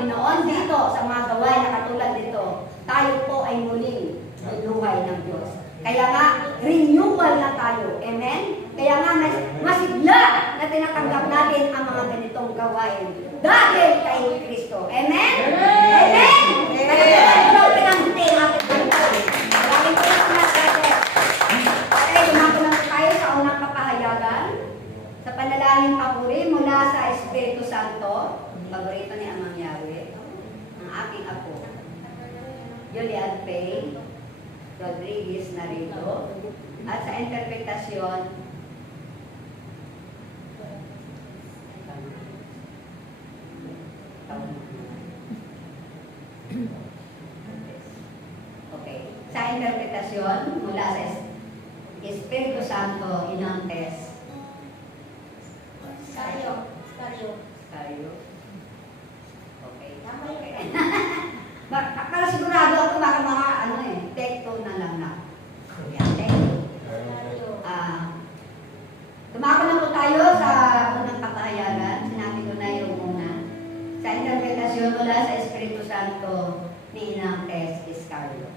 Panginoon dito sa mga gawain na katulad nito, tayo po ay muling buhay ng Diyos. Kaya nga, renewal na tayo. Amen? Kaya nga, masigla na tinatanggap natin ang mga ganitong gawain dahil kay Kristo. Amen? Amen? Kaya ito pinanghintay natin buhay. Maraming salamat natin. Okay, dumako na tayo sa unang kapahayagan. Sa panalangin papuri mula sa Espiritu Santo, paborito ni Amang Yahweh, ang aking apo, Julian Pay Rodriguez narito, at sa interpretasyon, okay, sa interpretasyon mula sa Espiritu Santo, Inantes, Tayo. Okay. Okay. Para sigurado ako baka mga take two na lang na. Yan, take two. Dumako na po tayo sa unang kapahayagan. Sinabi ko na yung una. Sa interpretasyon mula sa Espiritu Santo ni Inang Tess Iscario.